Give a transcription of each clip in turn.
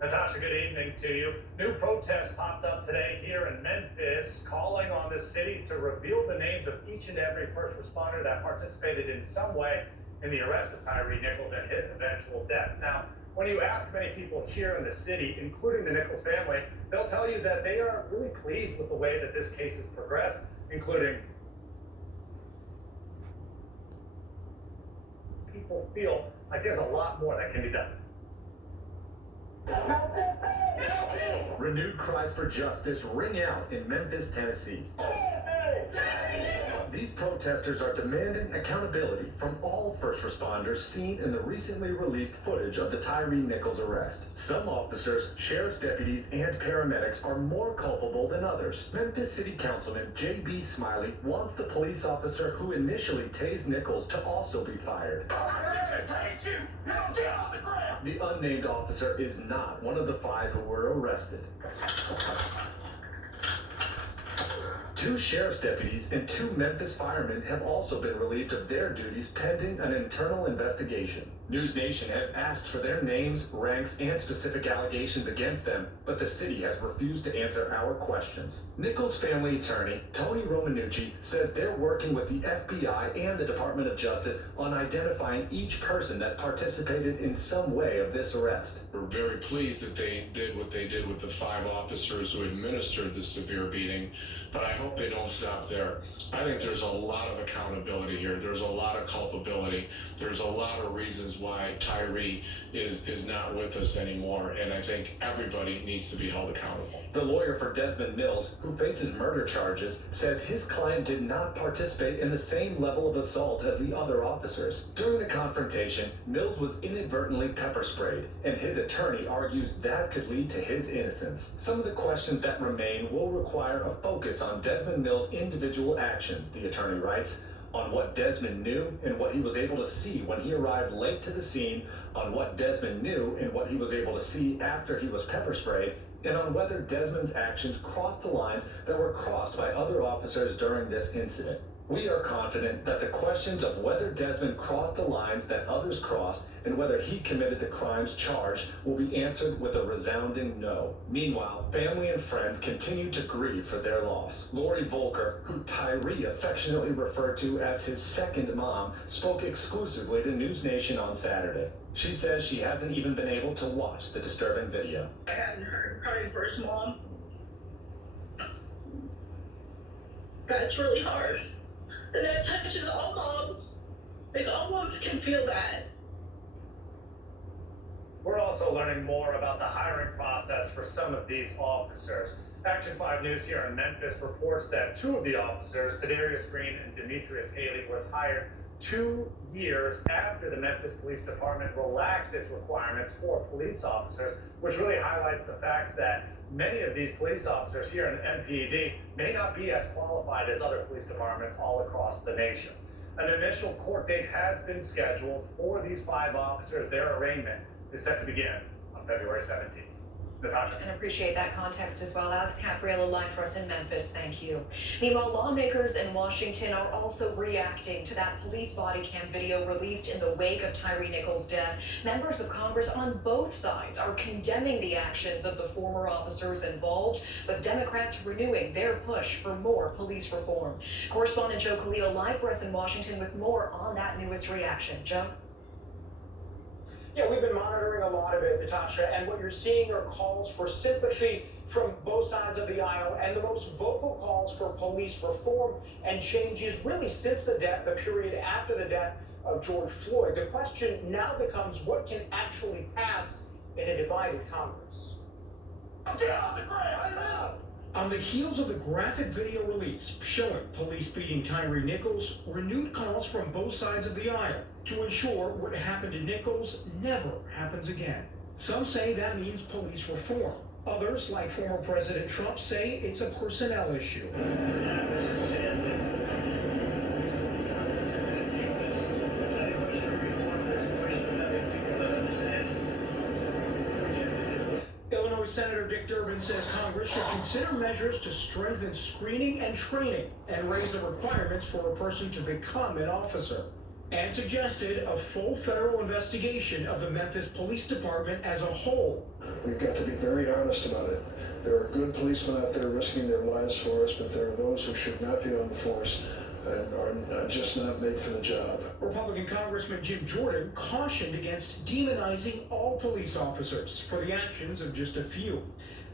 Natasha, good evening to you. New protests popped up today here in Memphis, calling on the city to reveal the names of each and every first responder that participated in some way in the arrest of Tyre Nichols and his eventual death. Now, when you ask many people here in the city, including the Nichols family, they'll tell you that they are really pleased with the way that this case has progressed, including people feel like there's a lot more that can be done. Renewed cries for justice ring out in Memphis, Tennessee. These protesters are demanding accountability from all first responders seen in the recently released footage of the Tyre Nichols arrest. Some officers, sheriff's deputies, and paramedics are more culpable than others. Memphis City Councilman J.B. Smiley wants the police officer who initially tased Nichols to also be fired. The unnamed officer is not one of the 5 who were arrested. 2 sheriff's deputies and 2 Memphis firemen have also been relieved of their duties pending an internal investigation. News Nation has asked for their names, ranks, and specific allegations against them, but the city has refused to answer our questions. Nichols' family attorney, Tony Romanucci, says they're working with the FBI and the Department of Justice on identifying each person that participated in some way of this arrest. We're very pleased that they did what they did with the 5 officers who administered the severe beating, but I hope they don't stop there. I think there's a lot of accountability here. There's a lot of culpability. There's a lot of reasons why Tyre is not with us anymore, and I think everybody needs to be held accountable. The lawyer for Desmond Mills, who faces murder charges, says his client did not participate in the same level of assault as the other officers. During the confrontation, Mills was inadvertently pepper sprayed, and his attorney argues that could lead to his innocence. Some of the questions that remain will require a focus on Desmond Mills' individual actions, the attorney writes, on what Desmond knew and what he was able to see when he arrived late to the scene, on what Desmond knew and what he was able to see after he was pepper sprayed, and on whether Desmond's actions crossed the lines that were crossed by other officers during this incident. We are confident that the questions of whether Desmond crossed the lines that others crossed and whether he committed the crimes charged will be answered with a resounding no. Meanwhile, family and friends continue to grieve for their loss. Lori Volker, who Tyre affectionately referred to as his second mom, spoke exclusively to News Nation on Saturday. She says she hasn't even been able to watch the disturbing video. I hadn't heard her crying for his mom. That's really hard. And that touches all moms. Like, all moms can feel that. We're also learning more about the hiring process for some of these officers. Action 5 News here in Memphis reports that 2 of the officers, Tadarius Green and Demetrius Haley, was hired 2 years after the Memphis Police Department relaxed its requirements for police officers, which really highlights the fact that many of these police officers here in MPD may not be as qualified as other police departments all across the nation. An initial court date has been scheduled for these 5 officers. Their arraignment is set to begin on February 17th. Natasha. And appreciate that context as well. Alex Capriello live for us in Memphis. Thank you. Meanwhile, lawmakers in Washington are also reacting to that police body cam video released in the wake of Tyre Nichols' death. Members of Congress on both sides are condemning the actions of the former officers involved, with Democrats renewing their push for more police reform. Correspondent Joe Khalil live for us in Washington with more on that newest reaction. Joe? Yeah, we've been monitoring a lot of it, Natasha, and what you're seeing are calls for sympathy from both sides of the aisle and the most vocal calls for police reform and changes really since the period after the death of George Floyd. The question now becomes what can actually pass in a divided Congress. Get on the ground! On the heels of the graphic video release showing police beating Tyre Nichols, renewed calls from both sides of the aisle to ensure what happened to Nichols never happens again. Some say that means police reform. Others, like former President Trump, say it's a personnel issue. Senator Dick Durbin says Congress should consider measures to strengthen screening and training and raise the requirements for a person to become an officer. and suggested a full federal investigation of the Memphis Police Department as a whole. We've got to be very honest about it. There are good policemen out there risking their lives for us, but there are those who should not be on the force and are just not made for the job. Republican Congressman Jim Jordan cautioned against demonizing all police officers for the actions of just a few.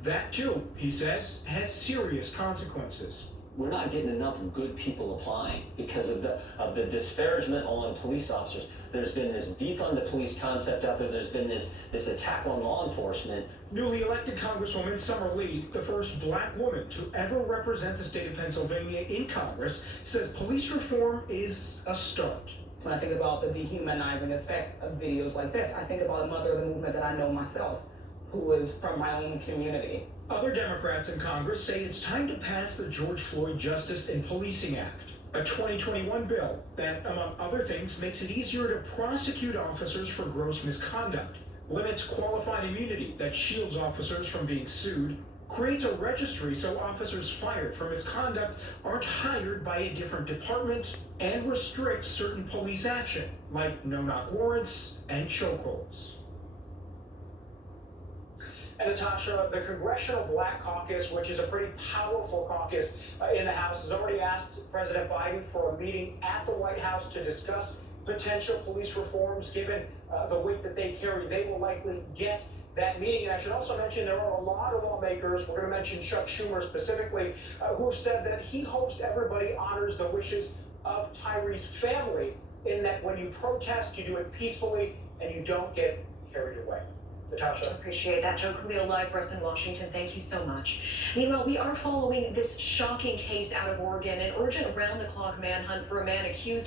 That too, he says, has serious consequences. We're not getting enough good people applying because of the disparagement on police officers. There's been this defund the police concept out there. There's been this attack on law enforcement. Newly elected Congresswoman Summer Lee, the first black woman to ever represent the state of Pennsylvania in Congress, says police reform is a start. When I think about the dehumanizing effect of videos like this, I think about a mother of the movement that I know myself, who is from my own community. Other Democrats in Congress say it's time to pass the George Floyd Justice in Policing Act, a 2021 bill that, among other things, makes it easier to prosecute officers for gross misconduct, limits qualified immunity that shields officers from being sued, creates a registry so officers fired for misconduct aren't hired by a different department, and restricts certain police action, like no-knock warrants and chokeholds. And Natasha, the Congressional Black Caucus, which is a pretty powerful caucus in the House, has already asked President Biden for a meeting at the White House to discuss potential police reforms. Given the weight that they carry, they will likely get that meeting. And I should also mention there are a lot of lawmakers, we're going to mention Chuck Schumer specifically, who have said that he hopes everybody honors the wishes of Tyree's family, in that when you protest, you do it peacefully and you don't get carried away. Natasha. Appreciate that. Joe Khalil live for us in Washington. Thank you so much. Meanwhile, we are following this shocking case out of Oregon, an urgent round-the-clock manhunt for a man accused